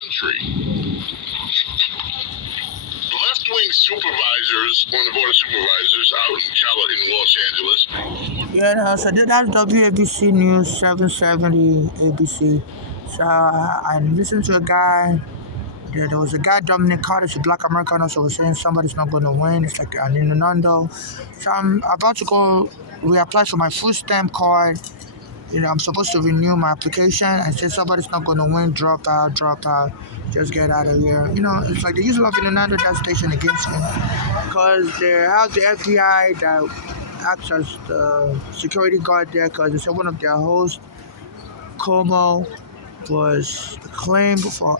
country. Left-wing supervisors on the board of supervisors out in Los Angeles. Yeah, so that's WABC News 770 ABC. So I listened to a guy. There was a guy, Dominic Carter, a black American, also was saying somebody's not going to win. It's like an Innundo. So I'm about to go reapply for my food stamp card. I'm supposed to renew my application and say somebody's not going to win, drop out, just get out of here. It's like they use a lot of Innundo that station against me because they have the FBI that acts as the security guard there because they said one of their hosts, Como, was claimed for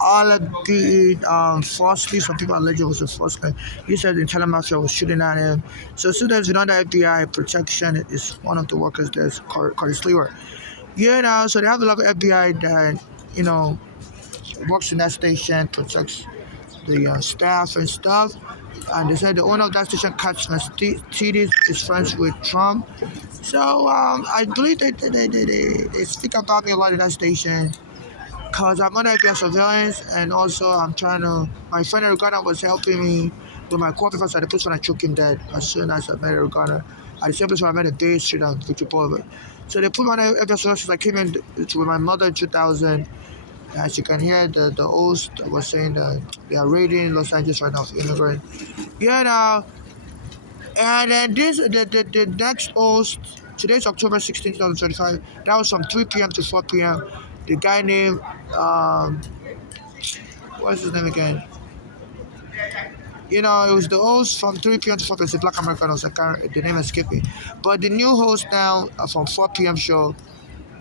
all of the falsely. Some people allege it was a false claim. He said the telemafia was shooting at him. So there's another FBI protection. Is one of the workers there's Curtis Lewer. So they have a lot of FBI that works in that station, protects the staff and stuff. And they said the owner of that station, Katz Mercedes, is friends with Trump. So I believe they speak about me a lot at that station because I'm under FBI surveillance and also my friend Erugana was helping me with my court papers at the place when I took him dead as soon as I met Erugana. At the same place where I met a Day Street on Victory Boulevard. So they put me on FBI surveillance since I came in with my mother in 2000. As you can hear, the host was saying that they are raiding Los Angeles right now for immigrants. And then the next host, today's October 16th, 2025, that was from 3 p.m. to 4 p.m. The guy named, what's his name again? It was the host from 3 p.m. to 4 p.m. It's a black American host, the name escaped me. But the new host now from 4 p.m. show,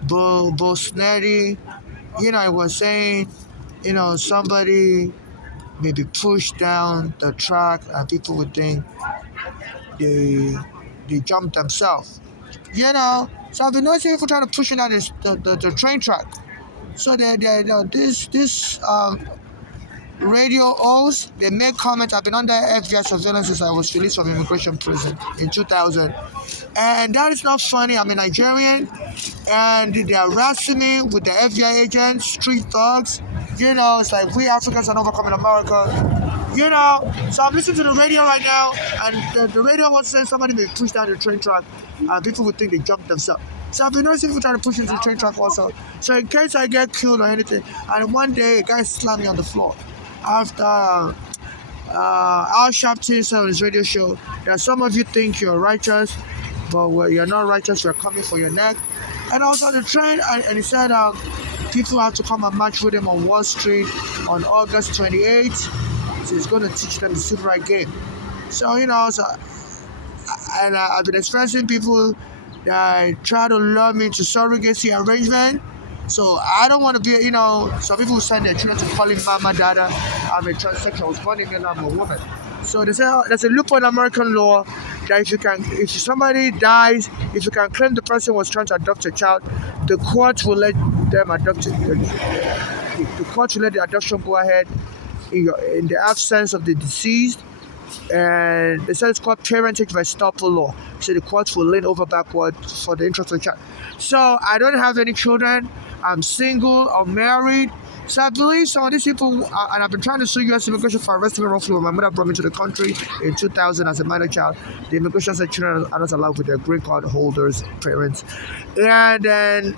Bo Snetti, I was saying, somebody maybe pushed down the track and people would think they jumped themselves. So I've been noticing people trying to push down the train track. So this radio host, they make comments. I've been under FBI surveillance since I was released from immigration prison in 2000. And that is not funny. I'm a Nigerian and they're harassing me with the FBI agents, street thugs. It's like we Africans are not overcoming America. So I'm listening to the radio right now and the radio was saying somebody may push down the train track and people would think they jumped themselves. So I've been noticing people trying to push into the train track also. So in case I get killed or anything, and one day a guy slammed me on the floor after Al Sharpton said on his radio show that some of you think you're righteous, but you're not righteous, you're coming for your neck. And also the train, and he said people have to come and march with him on Wall Street on August 28th. So he's going to teach them the civil rights game. So, I've been experiencing people that try to lure me into surrogacy arrangement. So I don't want to be, some people send their children to call him mama, dada. I'm a transsexual. I was born in Ghana, I'm a woman. So there's a loophole in American law that if somebody dies, if you can claim the person was trying to adopt a child, the court will let them adopt it. The court will let the adoption go ahead in the absence of the deceased. And they said it's called parentage by estoppel law. So the courts will lean over backward for the interest of the child. So I don't have any children. I'm single. I'm married. So I believe some of these people, and I've been trying to sue U.S. immigration for arresting me wrongfully when my mother brought me to the country in 2000 as a minor child. The immigration said children are not allowed with their green card holders, parents. And then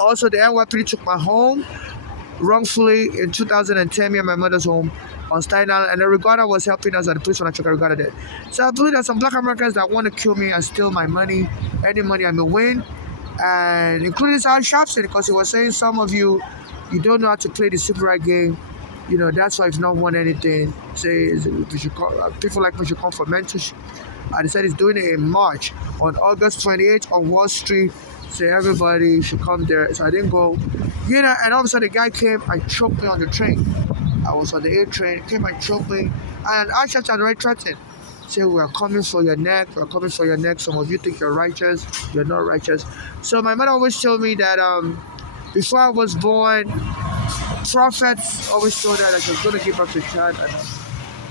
also the NYPD took my home wrongfully in 2010, me and my mother's home on Staten Island, and Erugana was helping us at the place when I took Erugana there. So I believe that some black Americans that want to kill me and steal my money, any money I may win, and including Al Sharpton, because he was saying some of you don't know how to play the civil rights game. That's why you've not won anything. Say people like me should come for mentorship. And he said he's doing it in March on August 28th on Wall Street. Say everybody should come there. So I didn't go. And all of a sudden the guy came and choked me on the train. I was on the A train, came and choked me. And I shot and right threatened. Say we're coming for your neck, we're coming for your neck. Some of you think you're righteous, you're not righteous. So my mother always told me that before I was born, prophets always told her that she was going to give birth to a child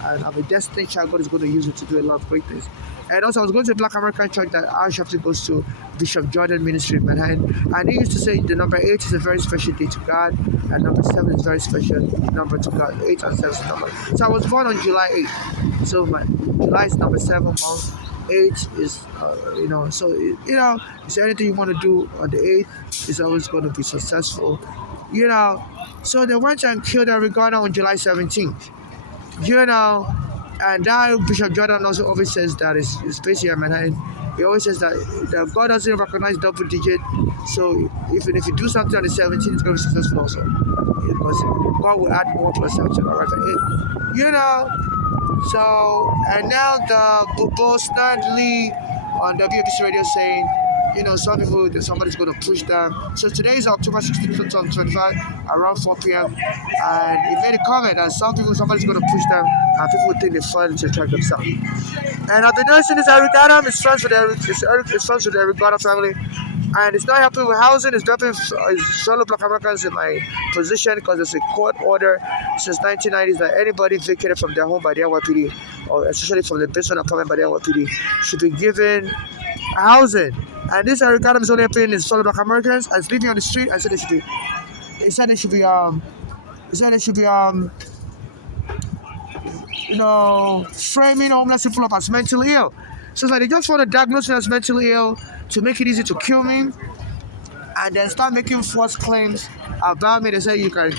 and I'm a destiny child. God is going to use it to do a lot of great things. And also, I was going to a Black American church that our chapter goes to, Bishop Jordan Ministry in Manhattan. And he used to say the number 8 is a very special day to God, and number 7 is a very special number to God. 8 and 7 is the number. So I was born on July 8th. So my July is number 7 month. 8 is, so, is there anything you want to do on the 8th? It's always going to be successful. So they went and killed Eric Garner on July 17th. And that Bishop Jordan also always says that it's based here in Manhattan. He always says that God doesn't recognize double digit. So even if you do something on the 17th, it's going to be successful also. Because God will add more plus 17 or whatever. So, and now the Bo Snadley on WBC Radio saying, somebody's going to push them. So today is October 16th, 2025, around 4 p.m. And he made a comment that somebody's going to push them, and people would think they're fun to track themselves. And I've been noticing this Eric Adam is friends with the Eric Garner family. And it's not helping with housing, it's helping fellow Black Americans in my position because there's a court order since 1990s that anybody vacated from their home by the NYPD, or especially from the basement apartment by the NYPD, should be given housing. And this Eric Adams is only helping his fellow Black Americans and sleeping on the street and said they should be framing homeless people up as mentally ill. So it's like they just want to diagnose me as mentally ill to make it easy to kill me, and then start making false claims about me. They say if you can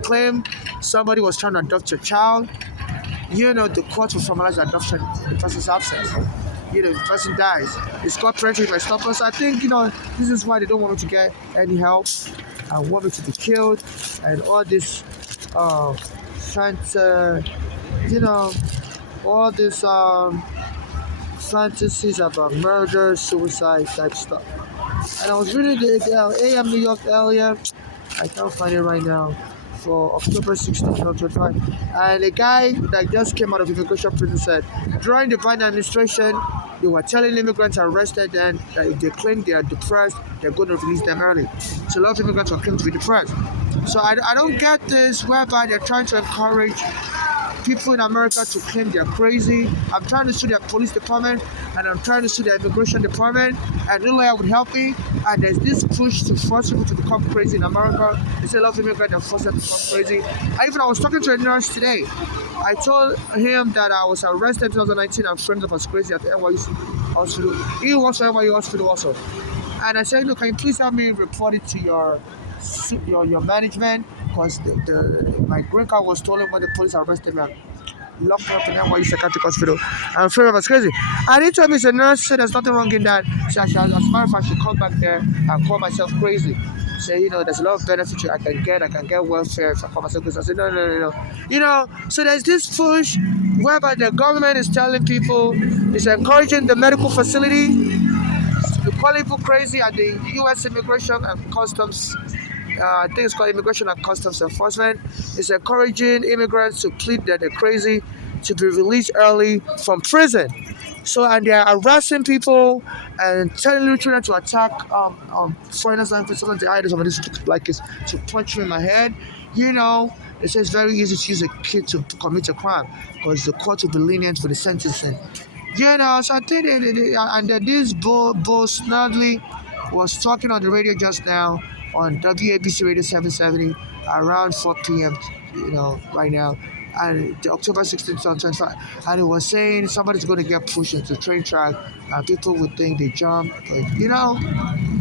claim somebody was trying to adopt your child, the court will formalize the adoption in the person's absence. The person dies. It's called parental by stop. So I think, this is why they don't want me to get any help and want me to be killed and all this all this fantasies about murder, suicide type stuff. And I was reading the AM New York earlier. I can't find it right now. For October 16th, 2025. And a guy that just came out of immigration prison said, during the Biden administration, they were telling immigrants arrested then that if they claim they are depressed, they're going to release them early. So a lot of immigrants are claiming to be depressed. So I don't get this, whereby they're trying to encourage people in America to claim they're crazy. I'm trying to sue their police department, and I'm trying to sue their immigration department, and no lawyer would help me. And there's this push to force people to become crazy in America. There's a lot of immigrants that force them to become crazy. I was talking to a nurse today. I told him that I was arrested in 2019 and framed up as crazy at the NYU hospital. He works for NYU hospital also. And I said, look, can you please help me report it to your management, because my green card was stolen when the police arrested me and locked me up in NYU psychiatric hospital. I'm afraid I was crazy. And he told me, the nurse said there's nothing wrong in that. So as a matter of fact, I should come back there and call myself crazy. Say, there's a lot of benefits I can get welfare if I call myself crazy. I said, no. So there's this push whereby the government is telling people, it's encouraging the medical facility to call people crazy at the U.S. Immigration and Customs. I think it's called Immigration and Customs Enforcement. It's encouraging immigrants to plead that they're crazy to be released early from prison. So, and they're harassing people and telling little children to attack foreigners and people. The ideas of this like is to punch me in my head. They say it's very easy to use a kid to commit a crime because the court will be lenient for the sentencing. So I think and this Bo Snadley was talking on the radio just now on WABC Radio 770 around 4 p.m. Right now, and the October 16th, 2025, and he was saying somebody's going to get pushed into the train track, and people would think they jump, but and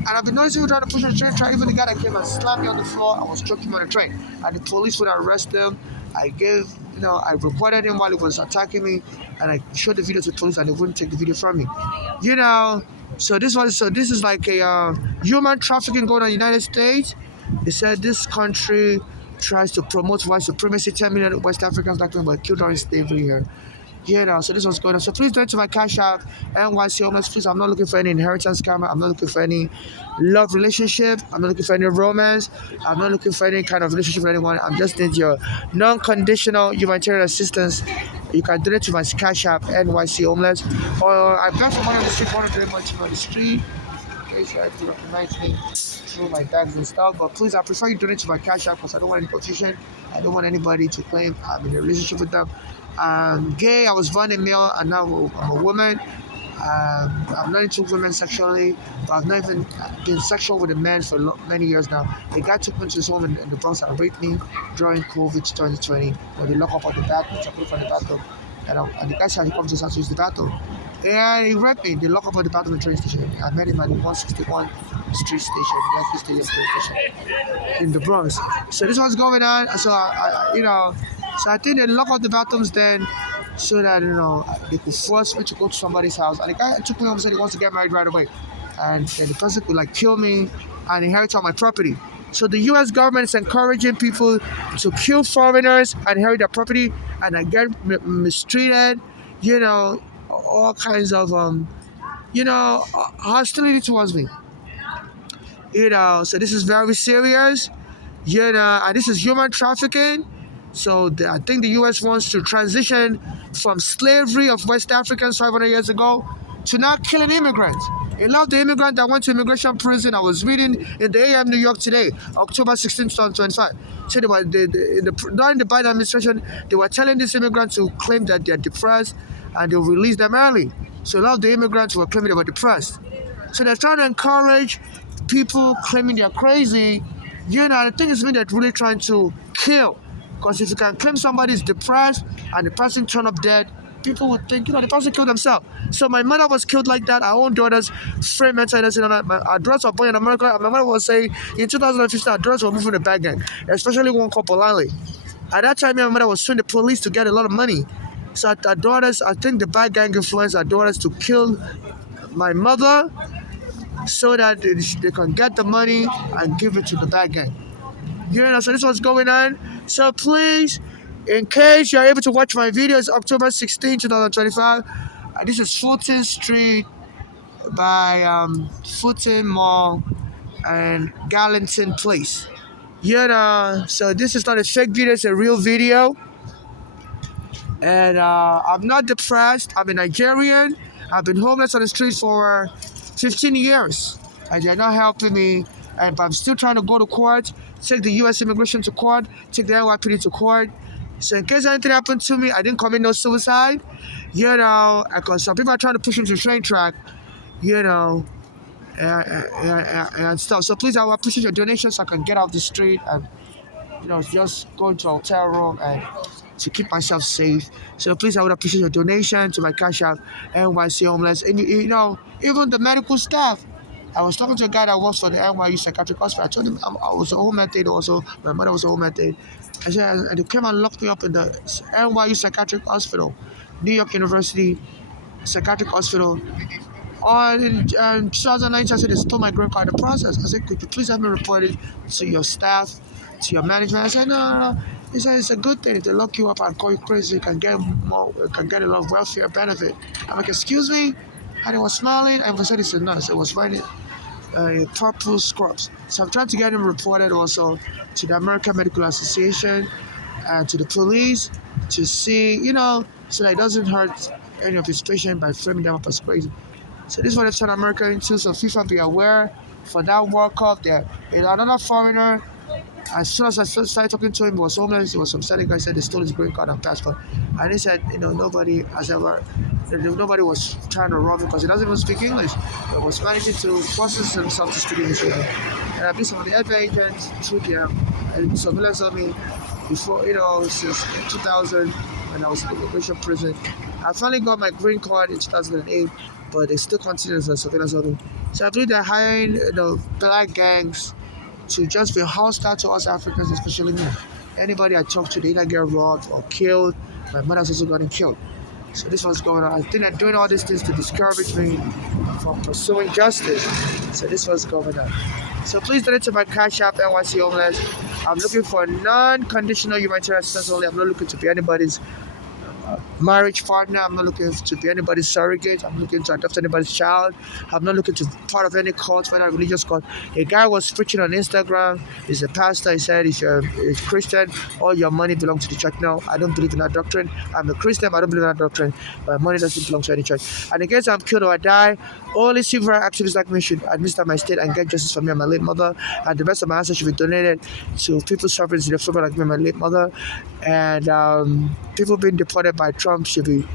I've been noticing people trying to push on the train track. Even the guy that came and slammed me on the floor, I was choking him on the train, and the police would arrest him. I recorded him while he was attacking me, and I showed the video to the police, and they wouldn't take the video from me. So this is like a human trafficking going on in the United States. They said this country tries to promote white supremacy. 10 million West Africans like them were killed during slavery here. So this was going on. So please donate to my Cash App, NYC Homeless. Please, I'm not looking for any inheritance scammer. I'm not looking for any love relationship. I'm not looking for any romance. I'm not looking for any kind of relationship with anyone. I'm just need your non-conditional humanitarian assistance. You can donate to my Cash App, NYC Homeless. Or I beg for money on the street, want to donate money on the street. Okay, so I have to recognize me. through my bags and stuff. But please, I prefer you donate to my Cash App because I don't want any confusion. I don't want anybody to claim I'm in a relationship with them. I'm gay. I was born in male, and now I'm a woman. I'm not into women sexually, but I've not even been sexual with a man for many years now. A guy took me to his home in the Bronx and raped me during COVID 2020, where they lock up on the bathroom, so I put from the bathroom. And the guy said he comes to his house to use the bathroom. And he raped me. They lock up on the bathroom in the train station. I met him at the 161 Street Station, Yankee Stadium train station in the Bronx. So this was going on. So so I think they lock up the bathrooms then, so that they could force me to go to somebody's house. And the guy took me home and said he wants to get married right away, and then the person could like kill me and inherit all my property. So the U.S. government is encouraging people to kill foreigners and inherit their property, and I get mistreated, all kinds of hostility towards me. So this is very serious, and this is human trafficking. So I think the U.S. wants to transition from slavery of West Africans 500 years ago to now killing immigrants. A lot of the immigrants that went to immigration prison, I was reading in the AM New York today, October 16, 2025. So during the Biden administration, they were telling these immigrants to claim that they're depressed and they'll release them early. So a lot of the immigrants were claiming they were depressed. So they're trying to encourage people claiming they're crazy. The thing is, they're really trying to kill. Because if you can claim somebody's depressed and the person turn up dead, people would think, the person killed themselves. So my mother was killed like that. Our own daughters, framed mental illness. Our daughters were born in America. And my mother was saying in 2015, our daughters were moving the bad gang, especially one called Polali. At that time, my mother was suing the police to get a lot of money. So our daughters, I think the bad gang influenced our daughters to kill my mother so that they can get the money and give it to the bad gang. So this was going on. So please, in case you're able to watch my videos, October 16, 2025, this is Fulton Street by Fulton Mall and Gallatin Place. So this is not a fake video, it's a real video. And I'm not depressed. I'm a Nigerian. I've been homeless on the street for 15 years. And they're not helping me. But I'm still trying to go to court, take the U.S. immigration to court, take the NYPD to court. So in case anything happened to me, I didn't commit no suicide, because some people are trying to push me to the train track, and stuff. So please, I will appreciate your donations so I can get off the street and, just go into a hotel room and to keep myself safe. So please, I would appreciate your donation to my Cash App, NYC Homeless. And, even the medical staff. I was talking to a guy that works for the NYU Psychiatric Hospital. I told him I was a home health aide also. My mother was a home health aide. I said, and they came and locked me up in the NYU Psychiatric Hospital, New York University Psychiatric Hospital. In 2019, I said, they stole my green card in the process. I said, could you please have me reported to your staff, to your management? I said, no. He said, it's a good thing. If they lock you up and call you crazy, you can get a lot of welfare benefit. I'm like, excuse me? And he was smiling, and I said it's a nurse. It was wearing purple scrubs. So I'm trying to get him reported also to the American Medical Association and to the police to see, so that it doesn't hurt any of his patients by framing them up as crazy. So this is what they turn America into. So FIFA, be aware for that World Cup. There is another foreigner. As soon as I started talking to him, he was homeless. He was some Saudi guy said they stole his green card and passport. And he said, nobody was trying to rob him because he doesn't even speak English. But was managing to force himself to speak English with him. And I've been some of the FBI agents through there and surveillance on me before, since 2000 when I was in immigration prison. I finally got my green card in 2008, but they still continue to surveillance on me. So I believe they're hiring, black gangs to just be hostile to us Africans, especially me. Anybody I talk to, they either get robbed or killed. My mother's also gotten killed. So this one's going on. I think they're doing all these things to discourage me from pursuing justice. So this one's going on. So please donate to my Cash App, NYC Homeless. I'm looking for non-conditional humanitarian assistance only. I'm not looking to be anybody's marriage partner. I'm not looking to be anybody's surrogate. I'm looking to adopt anybody's child. I'm not looking to be part of any cult, whether religious cult. A guy was preaching on Instagram. He's a pastor. He said, if you're a Christian, all your money belongs to the church. No, I don't believe in that doctrine. I'm a Christian, but I don't believe in that doctrine. My money doesn't belong to any church. And in case I'm killed or I die, only civil rights activists like me should administer my state and get justice for me and my late mother. And the rest of my assets should be donated to people suffering in the favor like me and my late mother. And people being deported by Trump should be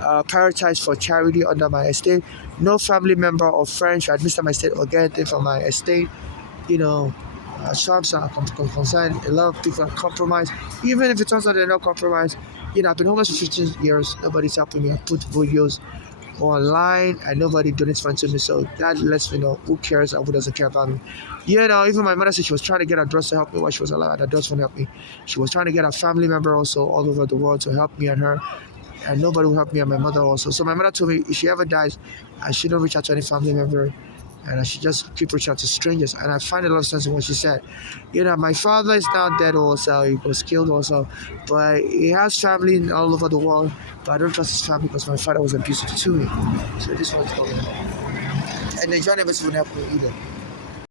prioritized for charity under my estate. No family member or friend should administer my estate or get anything from my estate. You know, as far as I'm concerned, a lot of people are compromised. Even if it turns out they're not compromised, I've been homeless for 15 years. Nobody's helping me. I put videos online and nobody donates funds to me. So that lets me know who cares and who doesn't care about me. Even my mother said she was trying to get her daughter to help me while she was alive, and her daughter wouldn't help me. She was trying to get a family member also all over the world to help me and her, and nobody will help me and my mother also. So my mother told me if she ever dies, I shouldn't reach out to any family member and I should just keep reaching out to strangers. And I find a lot of sense in what she said. My father is now dead also. He was killed also. But he has family all over the world. But I don't trust his family because my father was abusive to me. So this one's going on. And the John Evans wouldn't help me either.